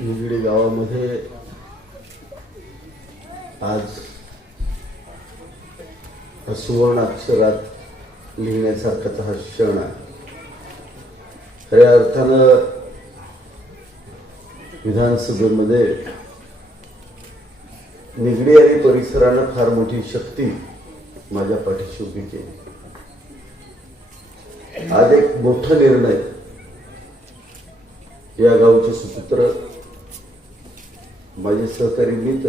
निगडी गावामध्ये आज सुवर्ण अक्षरात लिहिण्यासारखाचा हा क्षण आहे. खऱ्या अर्थानं विधानसभेमध्ये निगडी आणि परिसरानं फार मोठी शक्ती माझ्या पाठीशी उभी केली. आज एक मोठा निर्णय या गावचे सुपुत्र माझे सहकारी मित्र.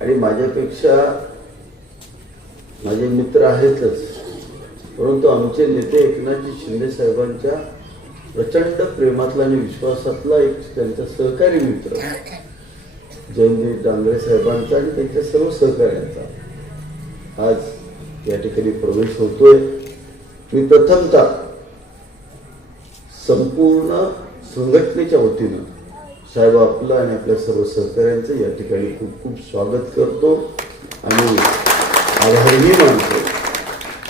आणि माझ्यापेक्षा माझे मित्र आहेतच. परंतु आमचे नेते एकनाथजी शिंदे साहेबांच्या प्रचंड प्रेमातला आणि विश्वासातला एक त्यांचा सहकारी मित्र. जयंत डांगरे साहेबांचा आणि त्यांच्या सर्व सहकार्यांचा आज या ठिकाणी प्रवेश होतोय. मी प्रथमतः संपूर्ण संघटनेच्या वतीनं साहेब आपलं आणि आपल्या सर्व सहकाऱ्यांचं या ठिकाणी खूप खूप स्वागत करतो आणि आभारही मानतो.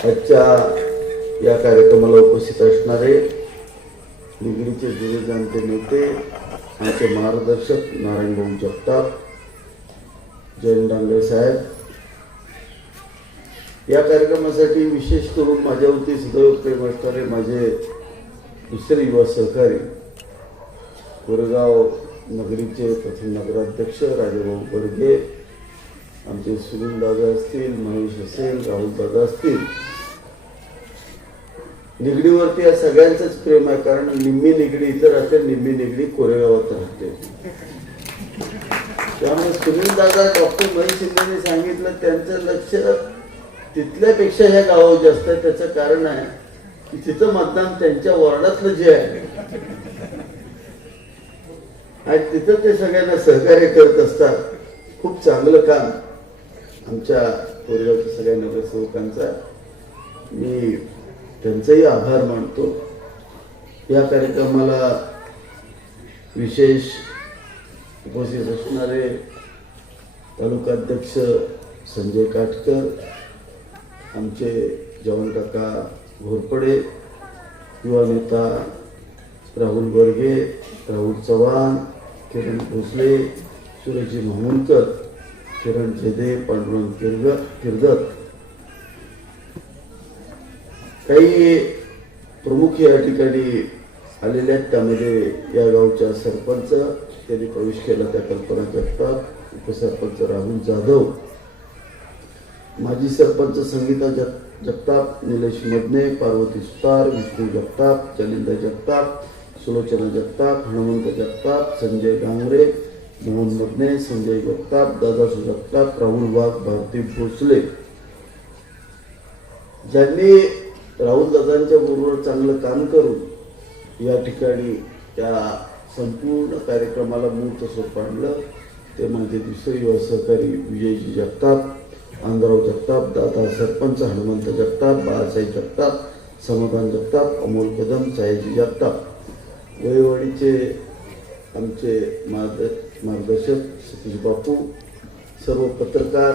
आजच्या या कार्यक्रमाला उपस्थित असणारे निगडीचे जुने नेते आमचे मार्गदर्शक नारायण भाऊ जगताप जयंत डांगरे साहेब. या कार्यक्रमासाठी विशेष करून माझ्यावरती सदैव प्रेम असणारे माझे दुसरे युवा सहकारी कोरेगाव नगरीचे प्रथम नगराध्यक्ष राजेभाऊ बर्गे आमचे सुनील दादा असतील महेश असेल राहुल दादा असतील. निगडीवरती या सगळ्यांचंच प्रेम आहे कारण निम्मी निगडी इथं राहते निम्मी निगडी कोरेगावात राहते. त्यामुळे सुनील दादा डॉक्टर महेश शिंदेने सांगितलं त्यांचं लक्ष तिथल्यापेक्षा ह्या गावावर जास्त आहे. त्याचं कारण आहे की तिथं मतदान त्यांच्या वॉर्डातलं जे आहे आणि तिथं ते सगळ्यांना सहकार्य करत असतात. खूप चांगलं काम. आमच्या कोरेगावच्या सगळ्या नगरसेवकांचा. मी त्यांचाही आभार मानतो. या कार्यक्रमाला विशेष उपस्थित असणारे तालुकाध्यक्ष संजय काटकर आमचे जवान काका घोरपडे युवा नेता राहुल बर्गे राहुल चव्हाण किरण भोसले सुरजी मामुलकर किरण जेदे पांडुरंग किर्ग किर्दत. काही प्रमुख या ठिकाणी आलेले आहेत. त्यामध्ये या गावच्या सरपंच त्यांनी प्रवेश केला त्या कल्पना जगताप उपसरपंच राहुल जाधव. माजी सरपंच संगीता जग जगताप निलेश मदने पार्वती सुतार विष्णू जगताप जलिंदा जगताप सुलोचना जगताप हनुमंत जगताप संजय डांगरे मोहन मदने संजय जगताप दादासू जगताप राहुल वाघ भारती भोसले. ज्यांनी राहुल दादांच्या बरोबर चांगलं काम करून या ठिकाणी त्या संपूर्ण कार्यक्रमाला मूर्त स्वरूप आणलं ते म्हणजे दुसरे युवा सहकारी विजयजी जगताप आंधराव जगताप दादा सरपंच हनुमंत जगताप बाळासाहेब जगताप समाधान जगताप अमोल कदम साहेबजी जगताप. वयवाडीचे आमचे मार्ग मार्गदर्शक सतीश बापू सर्व पत्रकार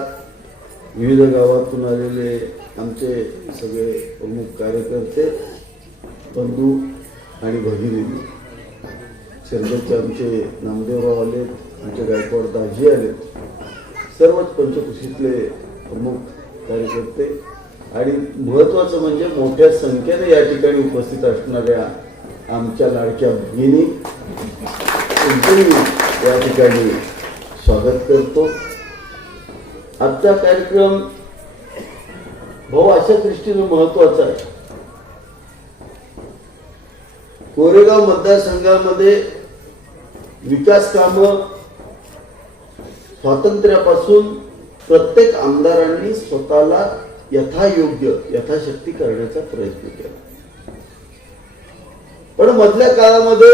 विविध गावातून आलेले आमचे सगळे प्रमुख कार्यकर्ते बंधू आणि भगिनी. शिरदचे आमचे नामदेवराव आले आमचे गायकवाड दाजी आले. सर्वच पंचकृषीतले प्रमुख कार्यकर्ते. आणि महत्त्वाचं म्हणजे मोठ्या संख्येने या ठिकाणी उपस्थित असणाऱ्या आमच्या लाडक्या भगिनी या ठिकाणी स्वागत करतो. आजचा कार्यक्रम भाऊ अशा दृष्टीनं महत्त्वाचा आहे. कोरेगाव मतदारसंघामध्ये विकास काम स्वातंत्र्यापासून प्रत्येक आमदारांनी स्वतःला यथायोग्य यथाशक्ती करण्याचा प्रयत्न केला. पण मधल्या काळामध्ये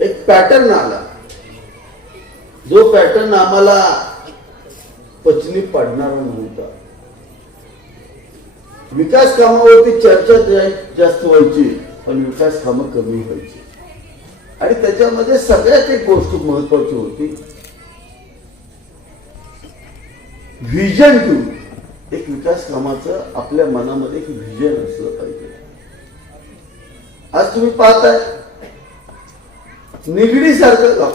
एक पॅटर्न आला. जो पॅटर्न आम्हाला पचनी पाडणारा नव्हता. विकास कामावरती चर्चा जास्त व्हायची पण विकास कामं कमी व्हायची. आणि त्याच्यामध्ये सगळ्यात एक गोष्ट महत्वाची होती. व्हिजन ठेवून एक विकास कामाचं आपल्या मनामध्ये एक व्हिजन असलं पाहिजे. आज तुम्ही पाहताय. निगडी सारखं गाव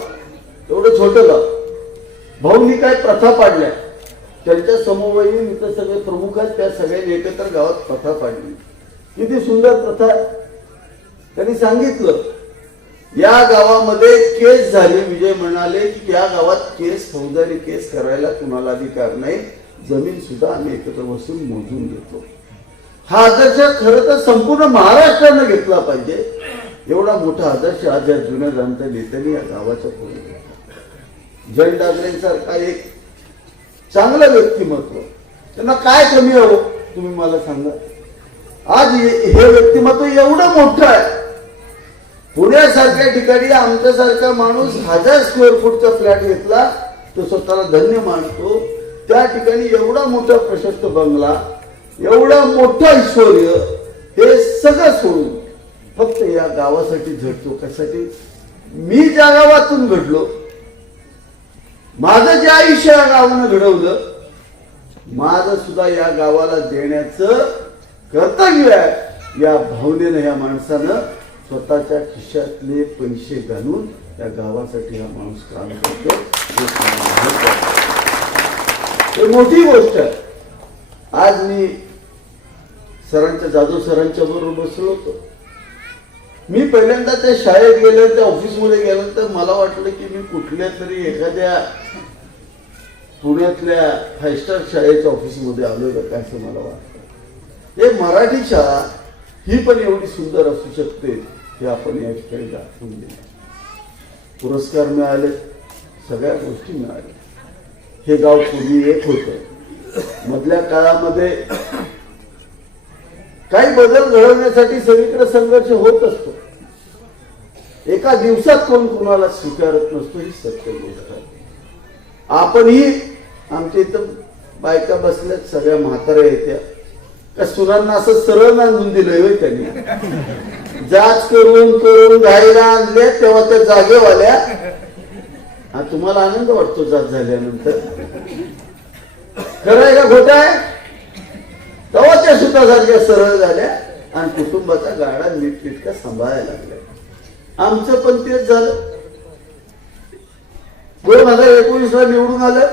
एवढं छोटं गाव भाऊनी काय प्रथा पाडल्या? त्यांच्या समवयीन इथं सगळे प्रमुख आहेत त्या सगळ्यांनी एकत्र गावात प्रथा पाडली. किती सुंदर प्रथा आहे. त्यांनी सांगितलं या गावामध्ये केस झाले. विजय म्हणाले की या गावात केस फौजदारी केस करायला कुणाला अधिकार नाही. जमीन सुद्धा आम्ही एकत्र बसून मोजून घेतो. हा आदर्श खरं तर संपूर्ण महाराष्ट्रानं घेतला पाहिजे. एवढा मोठा आदर्श आज या जुन्या जाणत्या नेत्यांनी या गावाच्या पुढे घेतला जैन डागरेंसारखा एक चांगलं व्यक्तिमत्व त्यांना काय कमी हवं हो? तुम्ही मला सांगा. आज हे हे व्यक्तिमत्व एवढं मोठं आहे. पुण्यासारख्या ठिकाणी आमच्यासारखा माणूस हजार स्क्वेअर फूटचा फ्लॅट घेतला तो स्वतःला धन्य मानतो. त्या ठिकाणी एवढा मोठा प्रशस्त बंगला एवढा मोठा ऐश्वर हे सगळं सोडून फक्त या गावासाठी झटतो. कशासाठी? मी ज्या गावातून घडलो माझं जे आयुष्य या गावानं घडवलं माझं सुद्धा या गावाला देण्याचं कर्तव्य आहे. या भावनेनं या माणसानं स्वतःच्या खिशातले पैसे घालून त्या गावासाठी हा माणूस काम करतो हे मोठी गोष्ट आहे. आज मी सरांच्या जाधव सरांच्या बरोबर बसलो होतो मी पहिल्यांदा त्या शाळेत गेलो त्या ऑफिसमध्ये गेलो तर मला वाटलं की मी कुठल्या तरी एखाद्या पुण्यातल्या फाय स्टार शाळेच्या ऑफिसमध्ये आलो का काय असं मला वाटतं. हे मराठी शाळा ही पण एवढी सुंदर असू शकते हे आपण या ठिकाणी दाखवून दिले. पुरस्कार मिळाले सगळ्या गोष्टी मिळाल्या. हे गाव पूर्वी एक होतं. मधल्या काळामध्ये काही बदल घडवण्यासाठी सगळीकडे संघर्ष होत असतो. एका दिवसात कोण कुणाला स्वीकारत नसतो ही सत्य गोष्ट आहे. आपणही आमच्या इथं बायका बसल्यात सगळ्या म्हाताऱ्या येत्या. का सुरांना असं सरळ नांदून दिलंय होय त्यांनी. जाच करून करून घाईला आणले तेव्हा त्या जागेवाल्या. हा तुम्हाला आनंद वाटतो जात झाल्यानंतर? खरं आहे का खोटं आहे? तेव्हा त्या सुतासारख्या सरळ झाल्या आणि कुटुंबाचा गाडा नीटनीटका सांभाळायला लागल्या. आमचं पण तेच झालं. दोन हजार एकोणीसला निवडून आलं.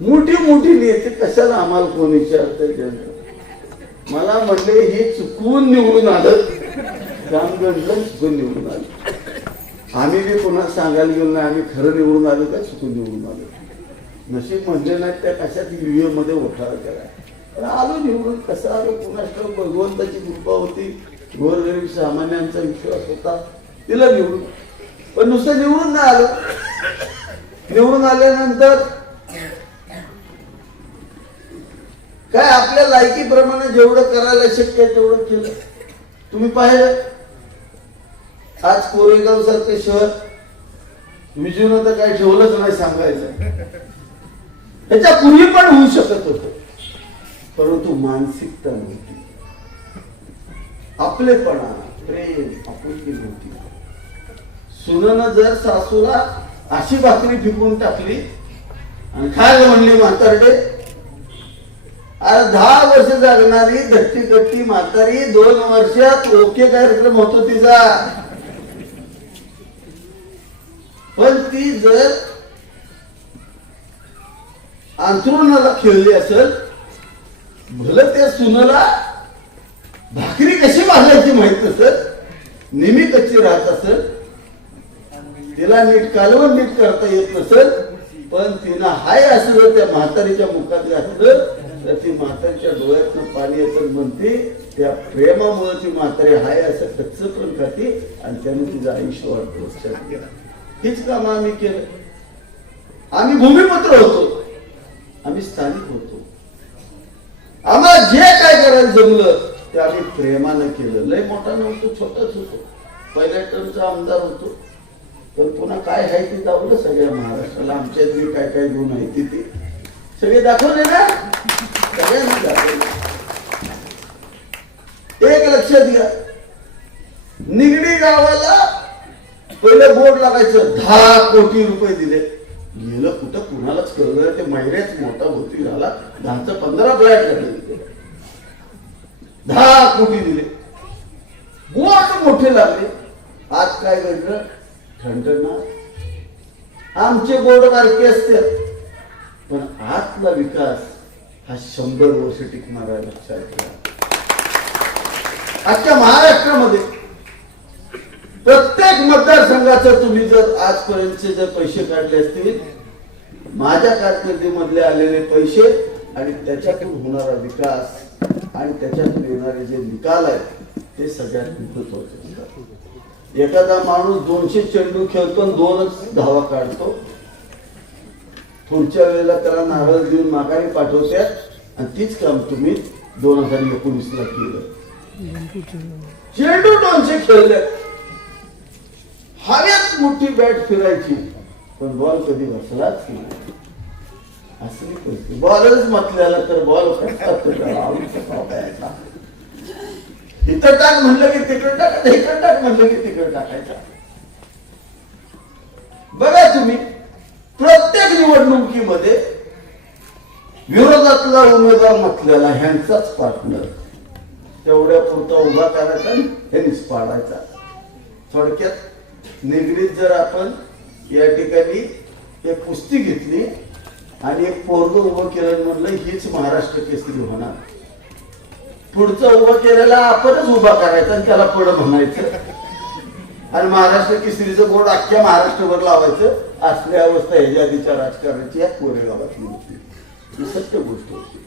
मोठी मोठी नेते कशाला आम्हाला कोण विचारत? मला म्हणले हे चुकून निवडून आलं. रामगडला चुकून निवडून आलं. आम्ही बी पुन्हा सांगायला गेलो नाही आम्ही खरं निवडून आलो का चुकून निवडून आलो? नशीब म्हणजे नाही त्या कशात व्हिडिओमध्ये उठाव केला पण आलो निवडून कसं आलो? पुन्हा भगवंताची कृपा होती. गोरगरीब सामान्यांचा विश्वास होता. तिला निवडून. पण नुसतं निवडून नाही आलं. निवडून आल्यानंतर काय आपल्या लायकीप्रमाणे जेवढं करायला शक्य आहे तेवढं केलं. तुम्ही पाहिलं? आज कोरेगाव सारखं शहर विजून तर काही ठेवलंच नाही सांगायचं. त्याच्या पूर्वी पण होऊ शकत होतं. परंतु मानसिकता नव्हती आपलेपणा प्रेम आपुलकी नव्हती सुननं जर सासूला अशी भाकरी फिकून टाकली आणि काय म्हणली म्हातारडे अरे दहा वर्ष जगणारी धट्टी कट्टी म्हातारी दोन वर्षात ओके कार्यक्रम होतो तिचा. पण ती जर अंथरुणाला खेळली असेल भलं त्या सुनाला भाकरी कशी भाजायची माहीत असेल नेहमी कच्ची राहत असेल. तिला नीट कालवण नीट करता येत नसत पण तिनं हाय असं त्या म्हातारीच्या मुखात असलं तर ती म्हातारीच्या डोळ्यातून पाणी येतं म्हणते त्या प्रेमामुळे ती म्हातारी हाय असं कच्च पण खाते आणि त्याने तिचं आयुष्य वाढतो हीच काम आम्ही केलं. आम्ही भूमिपुत्र होतो. आम्ही स्थानिक होतो. आम्हाला जे काय करायला जमलं ते आम्ही प्रेमानं केलं. लय मोठा नव्हतो छोटाच होतो. पहिल्या टर्मचा आमदार होतो. पण पुन्हा काय आहे ते दावलं सगळ्या महाराष्ट्राला आमच्यात काय काय गुण आहे ते ते सगळे दाखवले ना? सगळ्यांनी दाखवले. एक लक्षात घ्या निगडी गावाला पहिलं बोर्ड लागायचं दहा कोटी रुपये दिले. गेलं कुठं कुणालाच कळलं ते महिन्याच मोठा भरती झाला. दहाचा पंधरा फ्लॅट झाले दहा कोटी दिले. बोर्ड मोठे लागले. आज काय घडलं? ठणठणा आमचे बोर्ड बारके असते पण आजला विकास हा शंभर वर्ष टिकणार लक्षात घ्या आजच्या महाराष्ट्रामध्ये. प्रत्येक मतदारसंघाचं तुम्ही जर आजपर्यंतचे जर पैसे काढले असतील माझ्या कारकिर्दीमधले आलेले पैसे आणि त्याच्यातून होणारा विकास आणि त्याच्यातून येणारे जे निकाल आहेत ते सगळ्यात महत्त्वाचे असतात एखादा माणूस दोनशे चेंडू खेळतो दोनच धावा काढतो. पुढच्या वेळेला त्याला नारळ देऊन माघारी पाठवत्यात आणि तीच काम तुम्ही दोन हजार एकोणीस ला केलं. चेंडू दोनशे खेळले हव्यात मोठी बॅट फिरायची. पण बॉल कधी बसलाच की असली बॉलच म्हटल्याला तर बॉल इथं टाक म्हणलं की तिकडं टाकायचं इकडं टाक म्हणलं की तिकडं टाकायचं. बघा तुम्ही प्रत्येक निवडणुकीमध्ये विरोधातला उमेदवार म्हटलेला ह्यांचाच पार्टनर तेवढ्या पुरता उभा करायचा आणि ह्यांनीच पाडायचा थोडक्यात निगडीत जर आपण या ठिकाणी एक कुस्ती घेतली आणि एक पोरग उभं केलं म्हणलं हीच महाराष्ट्र केसरी होणार. पुढचं उभं केलेला आपणच उभा करायचा आणि त्याला पुढं म्हणायचं. आणि महाराष्ट्र केसरीचं बोर्ड अख्ख्या महाराष्ट्रभर लावायचं. असल्या अवस्था ह्याच्या आधीच्या राजकारणाची या कोरेगावातली होती. ही सत्य गोष्ट होती.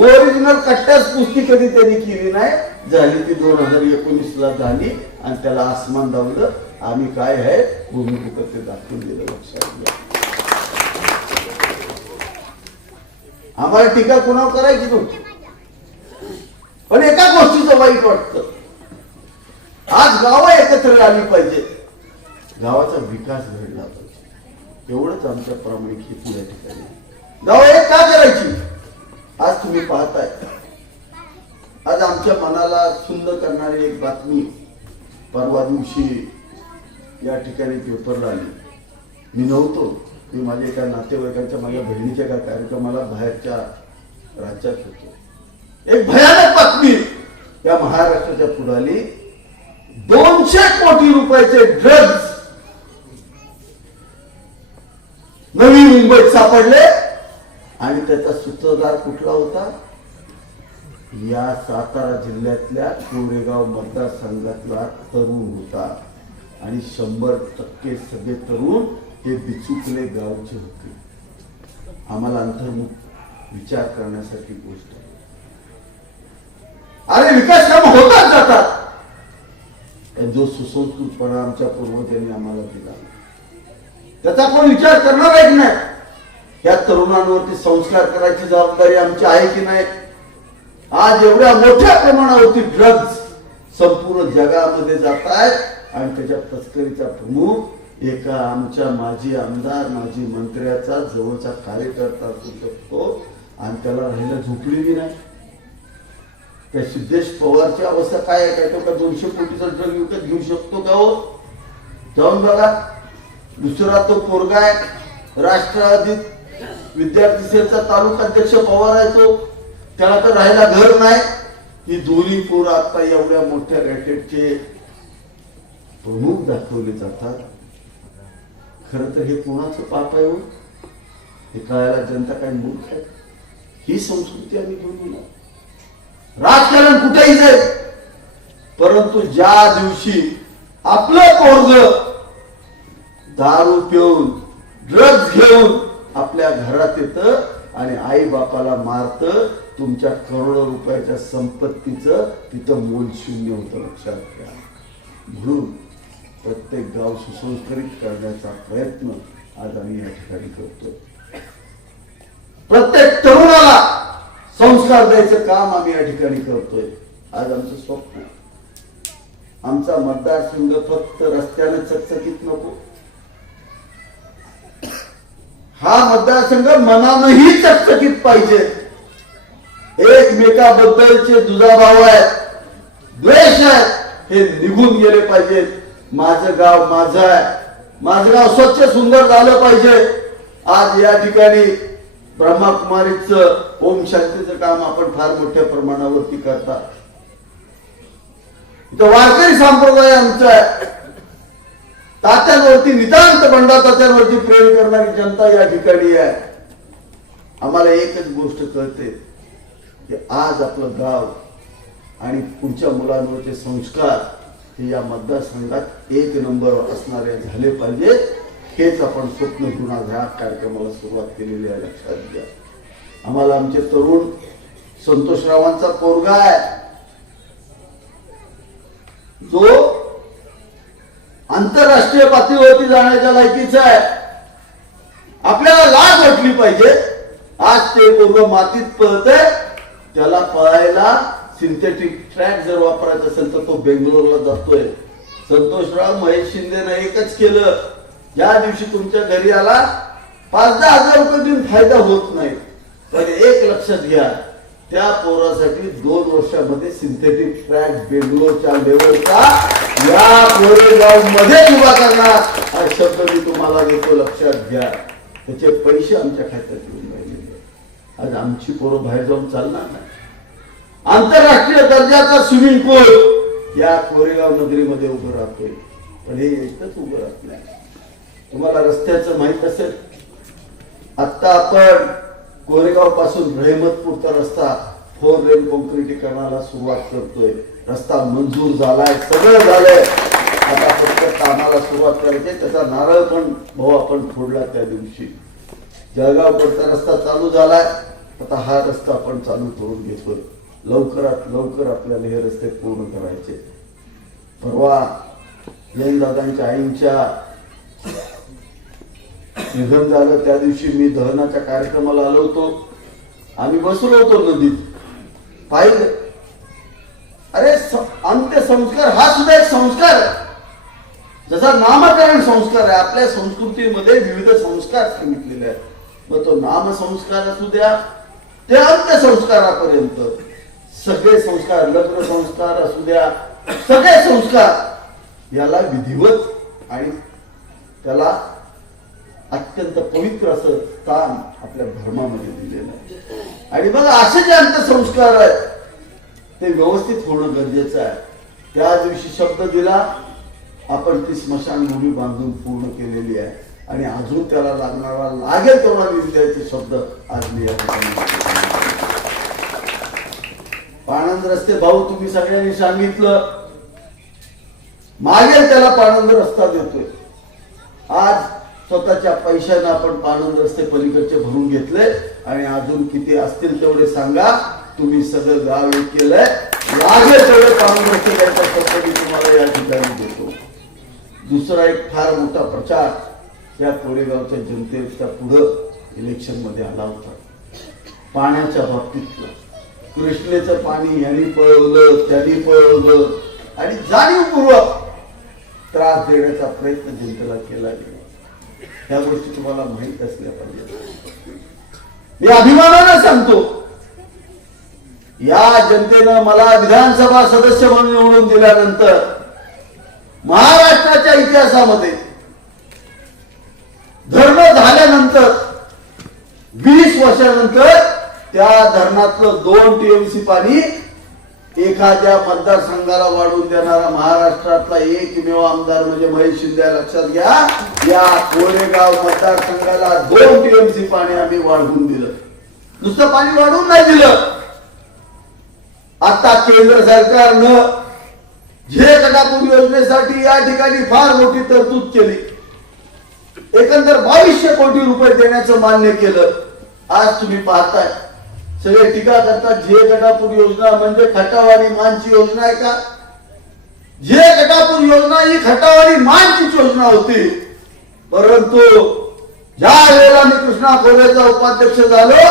ओरिजिनल कट्ट्याच कुस्ती कधी त्यांनी केली नाही. झाली ती दोन हजार एकोणीस ला झाली. आणि त्याला आसमान लावलं आम्ही काय आहे भूमिपुत्र ते दाखवून दिलं लक्षात घ्या. आम्हाला टीका कुणावर करायची नव्हती पण एका गोष्टीचं वाईट वाटतं. आज गावं एकत्र आली पाहिजे. गावाचा विकास घडला पाहिजे. एवढंच आमच्या प्रामाणिक हेतू या ठिकाणी. गाव एक का करायची? आज तुम्ही पाहताय. आज आमच्या मनाला सुंदर करणारी एक बातमी परवा दिवशी या ठिकाणी पेपरला आले. मी नव्हतो. मी माझ्या एका नातेवाईकांच्या माझ्या बहिणीच्या एका कार्यक्रमाला बाहेरच्या राज्यात होतो. एक भयानक बातमी. या महाराष्ट्राच्या पुढाली दोनशे कोटी रुपयाचे ड्रग्ज नवी मुंबईत सापडले आणि त्याचा सूत्रधार कुठला होता? या सातारा जिल्ह्यातल्या कोरेगाव मतदारसंघातला तरुण होता. आणि शंभर टक्के सगळे तरुण हे बिचुकले गावचे होते. आम्हाला अंतर्मुख विचार करण्यासाठी गोष्ट अरे विकास काम होतात जातात. पण जो सुसंस्कृतपणा आमच्या पूर्वजांनी आम्हाला दिला. त्याचा कोण विचार करणार आहे की नाही या तरुणांवरती संस्कार करायची जबाबदारी आमची आहे की नाही? आज एवढ्या मोठ्या प्रमाणावरती ड्रग्ज संपूर्ण जगामध्ये जात आहेत आणि त्याच्या तस्करीचा प्रमुख एका आमच्या माजी आमदार माजी मंत्र्याचा जवळचा कार्यकर्ता असू शकतो आणि त्याला राहिला झोपली बी नाही. त्या सिद्धेश पवारची अवस्था काय आहे? काय तो का दोनशे कोटीचा ड्रग विकत घेऊ शकतो का हो? जाऊन बघा. दुसरा तो पोरगा आहे. राष्ट्रवादी विद्यार्थी सेलचा तालुका अध्यक्ष पवार आहे तो. त्याला तर राहायला घर नाही. ही दोन्ही पोरं आता एवढ्या मोठ्या रॅकेटचे प्रमुख दाखवले जातात. खर तर हे कोणाचं पाप आहे हो? हे कळायला जनता काय मूर्ख आहे? ही संस्कृती आम्ही घेऊन येणार राजकारण कुठेही जाईल परंतु ज्या दिवशी आपलं पोरग दारू पिऊन ड्रग्ज घेऊन आपल्या घरात येतं आणि आई बापाला मारतं तुमच्या करोडो रुपयाच्या संपत्तीचं तिथं मोल शून्य होतं लक्षात घ्या. म्हणून प्रत्येक गाव सुसंस्कृत करण्याचा प्रयत्न आज आम्ही या ठिकाणी करतोय. प्रत्येक तरुणाला संस्कार द्यायचं काम आम्ही या ठिकाणी करतोय. आज आमचं स्वप्न. आमचा मतदारसंघ फक्त रस्त्याने चकचकीत नको. हा मतदारसंघ मनानंही चकचकीत पाहिजे. एकमेकाबद्दलचे दुजाभाव आहेत. द्वेष आहेत. हे निघून गेले पाहिजेत माझं गाव माझं आहे. माझं गाव स्वच्छ सुंदर झालं पाहिजे. आज या ठिकाणी ब्रह्माकुमारीचं ओम शांतीचं काम आपण फार मोठ्या प्रमाणावरती करतात. तर वारकरी संप्रदाय आमचा आहे. तात्यांवरती नितांत बंडा तात्यांवरती प्रेम करणारी जनता या ठिकाणी आहे. आम्हाला एकच गोष्ट कळते. की आज आपलं गाव आणि पुढच्या मुलांवरचे संस्कार हे या मतदारसंघात एक नंबर असणारे झाले पाहिजे हेच आपण स्वप्न घेऊन आज ह्या कार्यक्रमाला सुरुवात केलेली आहे लक्षात घ्या. आम्हाला आमचे तरुण संतोषरावांचा पोरगा आहे. जो आंतरराष्ट्रीय पातळीवरती जाण्याच्या लायकीचा आहे. आपल्याला लाज वाटली पाहिजे. आज ते पोरग मातीत पळते त्याला पळायला सिंथेटिक ट्रॅक जर वापरायचा असेल तर तो बेंगलोरला जातोय. संतोषराव महेश शिंदेनं एकच केलं. ज्या दिवशी तुमच्या घरी आला. पाच दहा हजार रुपये देऊन फायदा होत नाही. पण एक लक्षात घ्या त्या पोरासाठी दोन वर्षामध्ये सिंथेटिक ट्रॅक बेंगलोरच्या लेवलचा या कोरेगावमध्ये उभा करणार. हा शब्द मी तुम्हाला देतो लक्षात घ्या. त्याचे पैसे आमच्या खात्यात येऊन राहिले. आज आमची पोरं बाहेर जाऊन चालणार नाही. आंतरराष्ट्रीय दर्जाचा स्विमिंग पूल या कोरेगाव नगरीमध्ये उभं राहतोय. पण हे एकच उभं राहत नाही. तुम्हाला रस्त्याचं माहीत असेल आता आपण कोरेगावपासून रहमतपूरचा रस्ता फोर लेन कॉन्क्रिटीकरणाला सुरुवात करतोय. रस्ता मंजूर झालाय सगळं झालंय. आता फक्त कामाला सुरुवात करायची त्याचा नारळ पण भाऊ आपण फोडला त्या दिवशी. जळगावकडचा रस्ता चालू झालाय. आता हा रस्ता आपण चालू करून घेतोय. लवकरात लवकर आपल्याला हे रस्ते पूर्ण करायचे. परवा जैनदादांच्या आईंच्या निधन झालं त्या दिवशी मी दहनाच्या कार्यक्रमाला आलो होतो. आम्ही बसलो होतो नदीत. पाहिलं. अरे अंत्यसंस्कार हा सुद्धा एक संस्कार. जसा नामकरण संस्कार आहे आपल्या संस्कृतीमध्ये विविध संस्कार सांगितलेले आहेत. मग तो नामसंस्कार असू द्या ते अंत्यसंस्कारापर्यंत. सगळे संस्कार लग्न संस्कार असू द्या सगळे संस्कार. याला विधिवत आणि त्याला अत्यंत पवित्र असं स्थान आपल्या धर्मामध्ये दिलेलं आहे. आणि बघा असे जे अंत्यसंस्कार आहेत ते व्यवस्थित होणं गरजेचं आहे. त्या दिवशी शब्द दिला आपण ती स्मशानभूमी बांधून पूर्ण केलेली आहे. आणि अजून त्याला लागणारा लागेल तेवढा विद्यार्थी शब्द आज मी या ठिकाणी पाणंद रस्ते भाऊ तुम्ही सगळ्यांनी सांगितलं. मागेल त्याला पाणंद रस्ता देतोय. आज स्वतःच्या पैशाने आपण पाणंद रस्ते पलीकडचे भरून घेतले आणि अजून किती असतील तेवढे सांगा. तुम्ही सगळं गाव एक केलंय. लागेल तेवढे पाणंद रस्ते द्यायचा सबसिडी तुम्हाला या ठिकाणी देतो. दुसरा एक फार मोठा प्रचार या कोरेगावच्या जनतेच्या पुढं इलेक्शनमध्ये आला होता. पाण्याच्या बाबतीतला. कृष्णेचं पाणी यांनी पळवलं त्यांनी पळवलं. आणि जाणीवपूर्वक त्रास देण्याचा प्रयत्न जनतेला केला गेला. ह्या गोष्टी तुम्हाला माहीत असल्या पाहिजे मी अभिमानानं सांगतो या जनतेनं मला विधानसभा सदस्य म्हणून निवडून दिल्यानंतर महाराष्ट्राच्या इतिहासामध्ये धर्म झाल्यानंतर वीस वर्षानंतर त्या धरणातलं दोन टीएमसी पाणी एखाद्या मतदारसंघाला वाढवून देणारा महाराष्ट्रातला एकमेव आमदार म्हणजे महेश शिंदे लक्षात घ्या. या कोरेगाव मतदारसंघाला दोन टीएमसी पाणी आम्ही वाढवून दिलं. नुसतं पाणी वाढवून नाही दिलं. आता केंद्र सरकारनं झे कटापूर योजनेसाठी या ठिकाणी फार मोठी तरतूद केली. एकंदर बावीसशे कोटी रुपये देण्याचं मान्य केलं. आज तुम्ही पाहताय. सगळे टीका करतात जे गटापूर योजना म्हणजे खटावाडी मानची योजना आहे का? जे गटापूर योजना ही खटावाडी मानची योजना होती. परंतु ज्या वेळेला मी कृष्णा खोरेचा उपाध्यक्ष झालो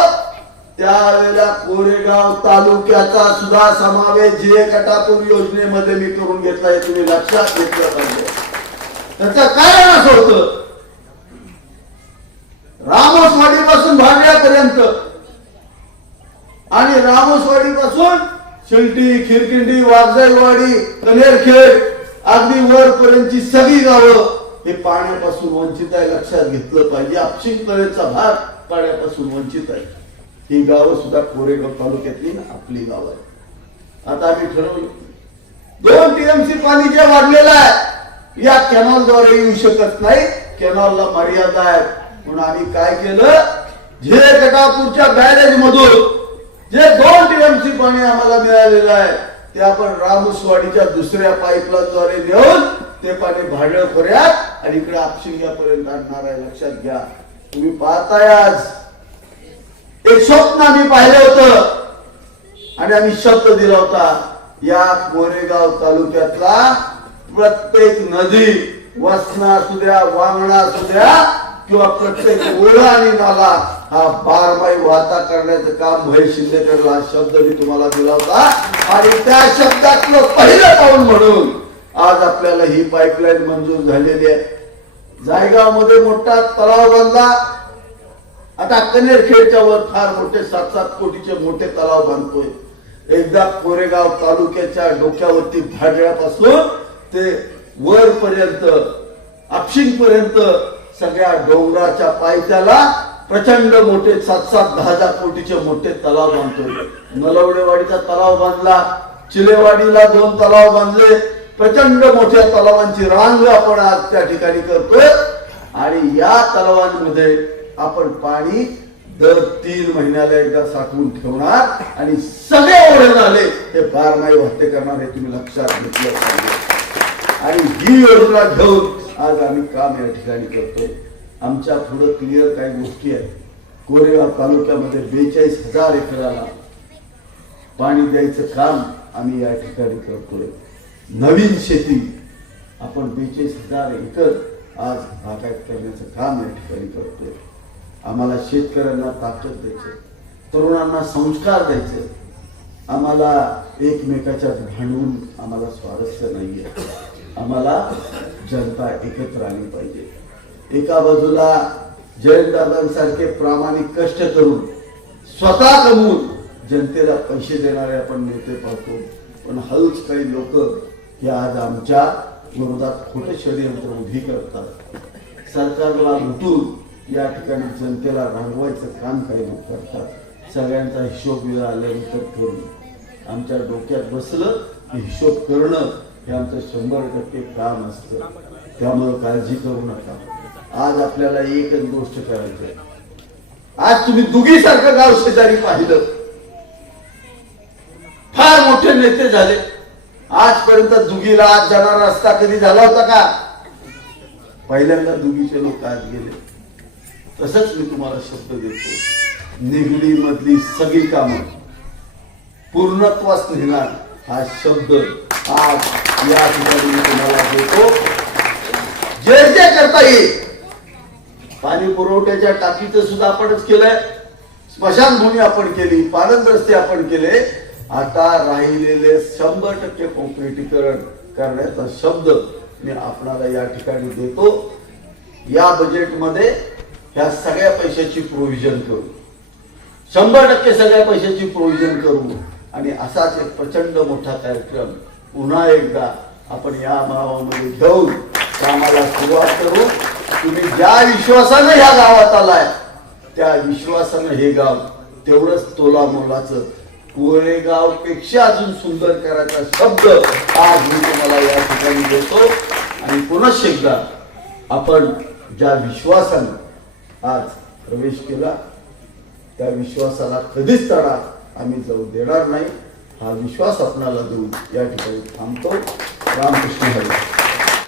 त्यावेळेला कोरेगाव तालुक्याचा सुद्धा समावेश जे गटापूर योजनेमध्ये मी करून घेतला हे तुम्ही लक्षात घेतलं पाहिजे. त्याचं कारण असं होतं रामोसवाडी पासून भांड्यापर्यंत आणि रामोसवाडी पासून शिलटी खिरकिंडी वाघजाईवाडी कनेरखेड अगदी वरपर्यंतची सगळी गावं हे पाण्यापासून वंचित आहे लक्षात घेतलं पाहिजे. अपशिंकलेचा भाग पाण्यापासून वंचित आहे. ही गावं सुद्धा कोरेगाव तालुक्यातली ना आपली गाव आहे आता आम्ही ठरवलं. दोन टीएमसी पाणी जे वाढलेलं आहे या कॅनॉलद्वारे येऊ शकत नाही. कॅनॉलला मर्यादा आहे म्हणून आम्ही काय केलं? झिरे कटापूरच्या बॅरेज मधून जे दोन टीएमसी पाणी आम्हाला मिळालेलं आहे ते आपण रामसवाडीच्या दुसऱ्या पाईपलाईनद्वारे देऊन ते पाणी भाडळ खोऱ्यात आणि इकडे आपशिंग्यापर्यंत आणणार आहे. लक्षात घ्या. तुम्ही पाहताय आज. एक स्वप्न आम्ही पाहिलं होतं आणि आम्ही शब्द दिला होता. या कोरेगाव तालुक्यातला प्रत्येक नदी वसना असू द्या वांगणा असू द्या किंवा प्रत्येक ओळा आणि नाला हा बारमाही वाहता करण्याचं काम महेश शिंदेकरला हा शब्द मी तुम्हाला दिला होता. आणि त्या शब्दातलं पहिलं पाऊल म्हणून आज आपल्याला ही पाईपलाईन मंजूर झालेली आहे. जायगावमध्ये मोठा तलाव बांधला आता कनेरखेडच्या वर फार मोठे सात सात कोटीचे मोठे तलाव बांधतोय. एकदा कोरेगाव तालुक्याच्या डोक्यावरती भाडळ्यापासून ते वर पर्यंत आपशिंग पर्यंत सगळ्या डोंगराच्या पायथ्याला प्रचंड मोठे सात सात दहा हजार कोटीचे मोठे तलाव बांधतोय. नलवडेवाडीचा तलाव बांधला चिलेवाडीला दोन तलाव बांधले. प्रचंड मोठ्या तलावांची रांग आपण आज त्या ठिकाणी करतोय. आणि या तलावांमध्ये आपण पाणी दर तीन महिन्याला एकदा साठवून ठेवणार. आणि सगळे ओढे झाले हे बारमाही हत्ते करणार हे तुम्ही लक्षात घेतलं पाहिजे. आणि ही योजना घेऊन आज आम्ही काम या ठिकाणी करतोय. आमच्या पुढं क्लिअर काही गोष्टी आहेत. कोरेगाव तालुक्यामध्ये बेचाळीस हजार एकराला पाणी द्यायचं काम आम्ही या ठिकाणी करतोय. नवीन शेती आपण बेचाळीस हजार एकर आज बागायत करण्याचं काम या ठिकाणी करतोय. आम्हाला शेतकऱ्यांना ताकद द्यायचं तरुणांना संस्कार द्यायचे आम्हाला एकमेकाच्यात भांडून आम्हाला स्वारस्य नाहीये. आम्हाला जनता एकत्र आली पाहिजे. एका बाजूला जयंतदादांसारखे प्रामाणिक कष्ट करून स्वतः कमवून जनतेला पैसे देणारे आपण नेते पाहतो. पण हळूच काही लोक हे आज आमच्या विरोधात खोटे षडयंत्र उभी करतात. सरकारला लुटून या ठिकाणी जनतेला रांगवायचं काम काही लोक करतात. सगळ्यांचा हिशोब वेळ आल्यानंतर करून आमच्या डोक्यात बसलं की हिशोब करणं हे आमचं शंभर टक्के काम असतं. त्यामुळं काळजी करू नका. आज आपल्याला एकच गोष्ट करायची आहे. आज तुम्ही दुगीसारखं गाव शेजारी पाहिलं. फार मोठे नेते झाले. आजपर्यंत दुगीला आज जाणारा रस्ता कधी झाला होता का? पहिल्यांदा दुगीचे लोक आज गेले. तसंच मी तुम्हाला शब्द देतो. निगडी मधली सगळी कामं पूर्णत्वास नेणार हा शब्द आज या ठिकाणी तुम्हाला देतो. जे जे करता येईल पाणी पुरवठ्याच्या टाकीचं सुद्धा आपणच केलंय. स्मशानभूमी आपण केली पालन रस्ते आपण केले. आता राहिलेले शंभर टक्के कॉन्क्रिटीकरण करण्याचा शब्द मी आपणाला या ठिकाणी देतो. या बजेटमध्ये ह्या सगळ्या पैशाची प्रोव्हिजन करू. शंभर टक्के सगळ्या पैशाची प्रोव्हिजन करू. आणि असाच एक प्रचंड मोठा कार्यक्रम पुन्हा एकदा आपण या भावामध्ये घेऊन कामाला सुरुवात करू. तुम्ही ज्या विश्वासानं ह्या गावात आलाय त्या विश्वासानं हे गाव तेवढंच तोला मोलाचं कोरेगावपेक्षा अजून सुंदर करायचा शब्द आज मी तुम्हाला या ठिकाणी देतो. आणि पुनश्च एकदा आपण ज्या विश्वासानं आज प्रवेश केला त्या विश्वासाला कधीच तडा आम्ही जाऊ देणार नाही. हा विश्वास आपणाला देऊन या ठिकाणी थांबतो. रामकृष्ण हरी.